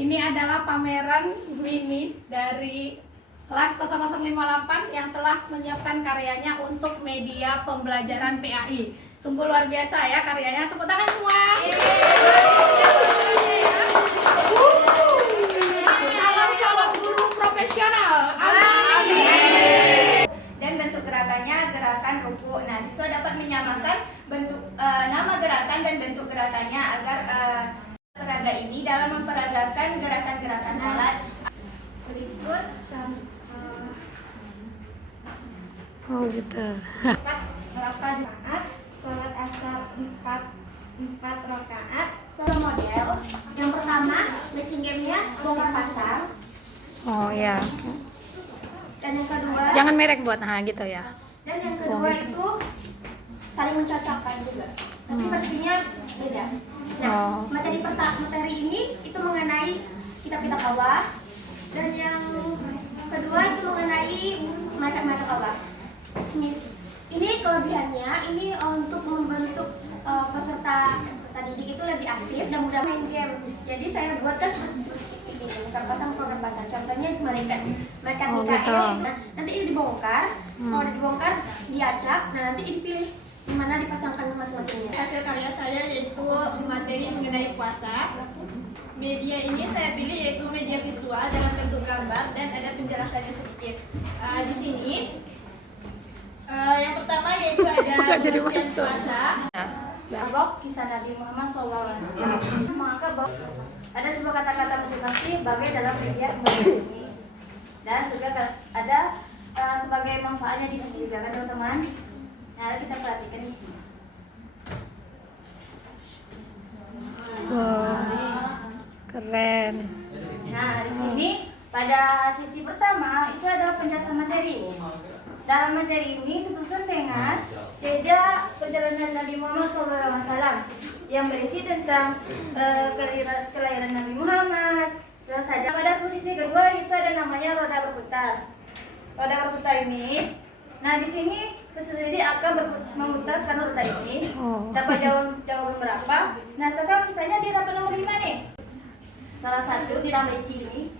Ini adalah pameran mini dari kelas 0058 yang telah menyiapkan karyanya untuk media pembelajaran PAI. Sungguh luar biasa ya karyanya. Tepuk tangan semua. Salam calon guru profesional. Amin. Dan bentuk gerakannya gerakan ruku. Nah, siswa dapat menyamakan bentuk nama gerakan dan bentuk gerakannya agar peraga ini dalam memperagakan gerakan-gerakan salat. Berikut Oh gitu. 4 rakaat, salat asar 4 rakaat. Model yang pertama matching game-nya bongkar pasang. Oh ya. Dan yang kedua Jangan merek buat gitu ya. Dan yang kedua itu saling mencocokkan juga. Tapi versinya beda. Nah, materi ini itu mengenai kitab-kitab Allah, dan yang kedua itu mengenai mata-mata Allah. Ini kelebihannya, ini untuk membentuk peserta didik itu lebih aktif dan mudah main game. Jadi saya buatkan seperti ini, bongkar pasang. Contohnya malaikat Mikael. Nah, nanti ini dibongkar. Kalau dibongkar, diacak. Nah, nanti dipilih di mana dipasangkan masing-masingnya. Hasil karya saya yaitu materi mengenai puasa. Media ini saya pilih yaitu media visual dalam bentuk gambar dan ada penjelasannya sedikit. Di sini yang pertama yaitu ada pengertian puasa. Blog kisah Nabi Muhammad SAW. Maka ada sebuah kata-kata motivasi sebagai dalam media ini, dan juga ada sebagai manfaatnya di sini juga kan teman-teman. Nah, kita perhatikan di sini. Wow, keren. Nah, di sini pada sisi pertama itu ada penjelasan materi. Dalam materi ini tersusun dengan jejak perjalanan Nabi Muhammad SAW yang berisi tentang kelahiran Nabi Muhammad. Terus ada pada posisi kedua itu ada namanya roda berputar. Roda berputar ini, nah di sini peserta didik akan memutar karena roda ini dapat jawaban berapa. Nah, sekarang misalnya dia dapat nomor 5 nih. Salah satu di nomor ini.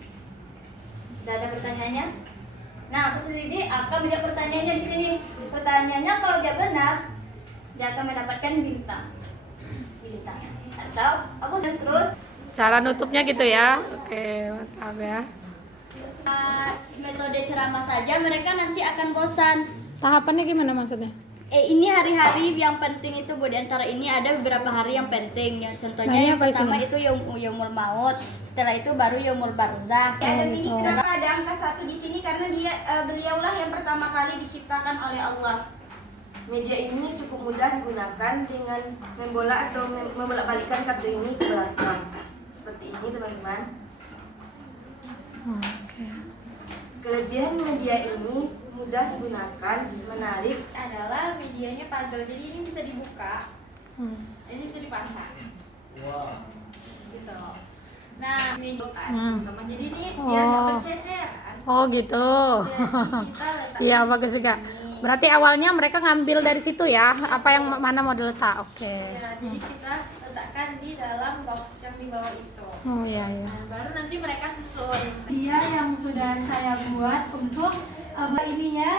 Sudah ada pertanyaannya. Nah, peserta didik akan melihat pertanyaannya di sini. Pertanyaannya kalau dia benar, dia akan mendapatkan bintang. Atau aku terus Cara nutupnya gitu ya. Oke, mantap ya. metode ceramah saja mereka nanti akan bosan. Tahapannya gimana maksudnya? Ini hari-hari yang penting itu, Bu. Di antara ini ada beberapa hari yang penting ya. Contohnya Nah, yang apa pertama isinya? itu yaumul maut. Setelah itu baru yaumul barzakh. Dan ini gitu. kenapa ada angka 1 di sini karena beliaulah yang pertama kali diciptakan oleh Allah. Media ini cukup mudah digunakan dengan membolak atau membolak-balikkan kartu ini ke belakang. Seperti ini, teman-teman. Oke. Kelebihan media ini mudah digunakan, menarik. Adalah medianya puzzle. Jadi ini bisa dibuka. Ini bisa dipasang. Gitu. Nah, ini teman-teman. Jadi ini biar nggak berceceran. Oh gitu. Jadi kita letakkan Iya, di bagus juga. sini. Berarti awalnya mereka ngambil dari situ ya, apa yang mana mau diletak. Oke. Ya, jadi kita letakkan di dalam box yang di bawah itu. Oh iya iya. Nah, baru nanti mereka susun. Dia yang sudah saya buat untuk ininya.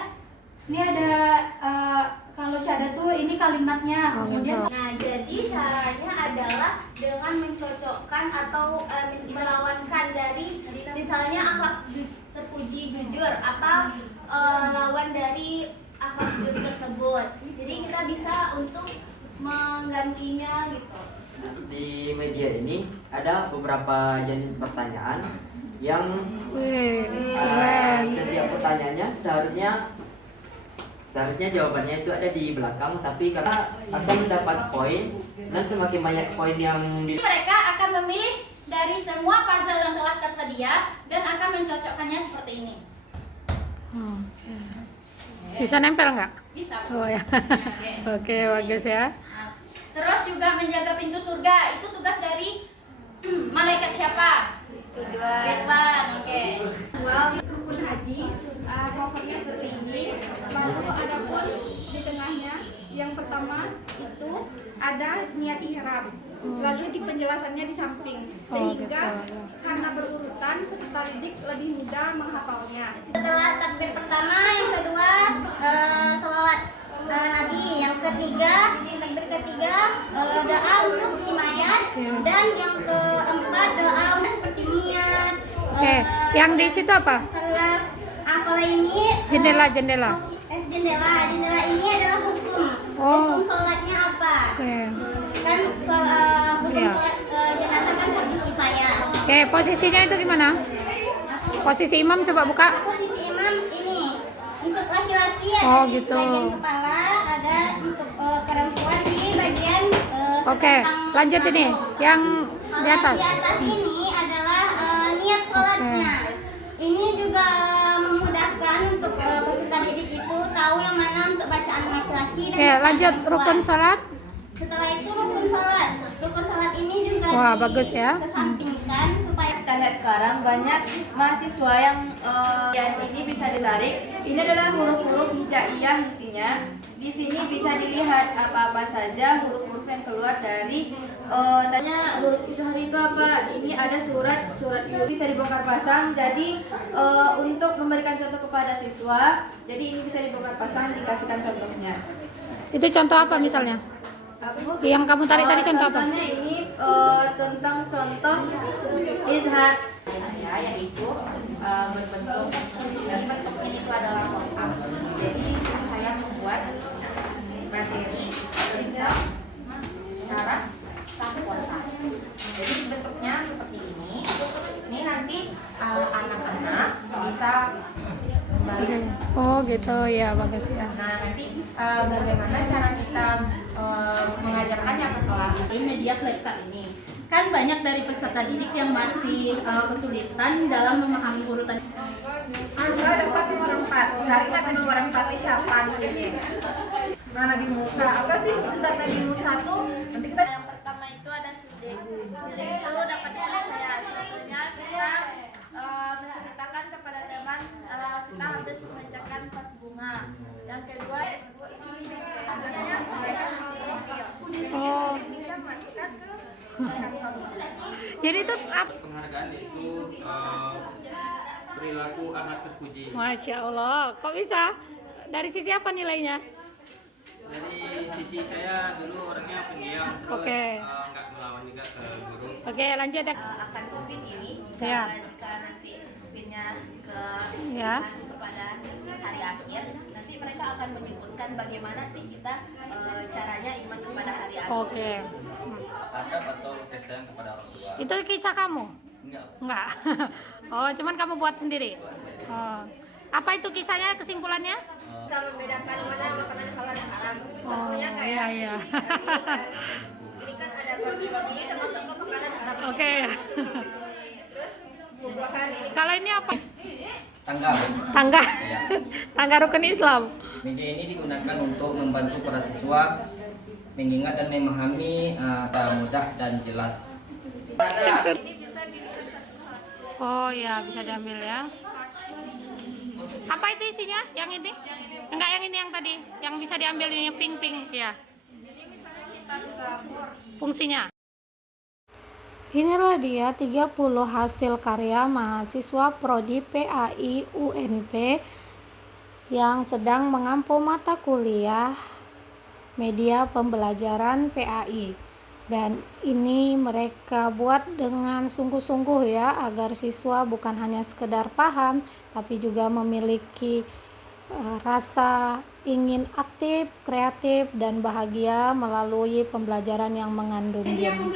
Ini ada kalau syahadat tuh ini kalimatnya. Kemudian Nah, jadi caranya adalah dengan mencocokkan atau melawankan dari misalnya akhlak terpuji jujur atau lawan dari akhlak jujur tersebut. Jadi kita bisa untuk menggantinya gitu. Di media ini ada beberapa jenis pertanyaan yang Wih, keren. setiap pertanyaannya seharusnya jawabannya itu ada di belakang, tapi karena akan mendapat poin dan semakin banyak poin yang Mereka akan memilih dari semua puzzle yang telah tersedia dan akan mencocokkannya seperti ini. Oke. Bisa nempel nggak? Bisa. Oh ya. Oke, bagus ya. Nah, terus juga menjaga pintu surga itu tugas dari malaikat siapa? Ridwan. Oke. rukun haji covernya seperti ini. Lalu ada pun di tengahnya yang pertama itu ada niat ihram. Lalu di penjelasannya di samping, sehingga karena peserta didik lebih mudah menghafalnya. Setelah takbir pertama, yang kedua sholawat Nabi, yang ketiga takbir ketiga doa untuk si mayat, dan yang keempat doa seperti niat. Oke, yang di situ apa? Kalau ini Jendela. jendela ini adalah hukum. Oh. Hukum sholatnya apa? Oke. Kan hukum Iya. sholat jenazah kan fardu kifayah. Oke, posisinya itu gimana? Posisi imam coba buka. Posisi imam ini untuk laki-laki Oh, ada di gitu. bagian kepala, ada untuk perempuan di bagian Oke, sebatang lanjut ini. lambung. Yang Kalau di atas. di atas ini adalah niat sholatnya. Ini juga memudahkan untuk peserta didik itu tahu yang mana untuk bacaan laki-laki dan Oke, bacaan lanjut perempuan. rukun salat. Setelah itu rukun sholat. Rukun sholat ini juga Wah, bagus ya. dikesampingkan supaya Kita lihat sekarang banyak mahasiswa yang ini bisa ditarik. Ini adalah huruf-huruf hijaiyah isinya. Di sini bisa dilihat apa-apa saja huruf-huruf yang keluar dari tanya huruf izhar itu apa. Ini ada surat bisa dibongkar pasang. Jadi untuk memberikan contoh kepada siswa, jadi ini bisa dibongkar pasang, dikasihkan contohnya. Itu contoh apa misalnya? Yang kamu tarik tadi contoh apa? Contohnya ini tentang contoh izhar ya, yaitu berbentuk ini bentuknya itu adalah kotak. Jadi di sini saya membuat materi tentang syarat sah puasa. Jadi bentuknya seperti ini. Ini nanti anak-anak bisa kembali. Oh gitu ya, bagus ya. Nah nanti bagaimana cara kita mengajarkannya ke kelas? Media flashcard ini kan banyak dari peserta didik yang masih kesulitan dalam memahami urutan. Anda dapat nomor 4. Cari Nabi nomor 4 siapa di sini? Nah, Nabi Musa. Apa sih sifat Nabi Musa tuh? Nanti kita yang pertama itu ada sidik. Sidik itu dapat dipercaya. Contohnya kita menceritakan kepada teman kita habis mengerjakan pas bunga. Yang kedua Oh. bisa masukkan ke Jadi itu Penghargaan itu perilaku anak terpuji. Masya Allah, kok bisa? Dari sisi apa nilainya? Dari sisi saya dulu orangnya pendiam, terus Oke. nggak melawan juga ke guru. Oke, lanjut ya. Akan spin ini Ya. jika nanti spinnya ke Ya. kepada hari akhir, nanti mereka akan menyebutkan bagaimana sih kita caranya iman kepada hari akhir. Oke. Adab atau kasih sayang kepada orang tua. Itu kisah kamu? Enggak. Enggak. Oh, cuman kamu buat sendiri. Oh. Apa itu kisahnya, kesimpulannya? bisa membedakan mana makanan halal dan haram. Oh, Maksudnya kayak iya. ini kan ada babi ini termasuk ke makanan haram. Oke. Terus buah-buahan ini Kalau ini apa? Tangga. Tangga. Tangga rukun Islam. Media ini digunakan untuk membantu para siswa mengingat dan memahami secara mudah dan jelas. Oh ya, bisa diambil ya. Apa itu isinya? Yang ini? Enggak, yang ini yang tadi. Yang bisa diambil ini pink-pink ya. Fungsinya. Inilah dia 30 hasil karya mahasiswa Prodi PAI UNP yang sedang mengampu mata kuliah media pembelajaran PAI. Dan ini mereka buat dengan sungguh-sungguh ya, agar siswa bukan hanya sekedar paham tapi juga memiliki rasa ingin aktif, kreatif dan bahagia melalui pembelajaran yang mengandung game.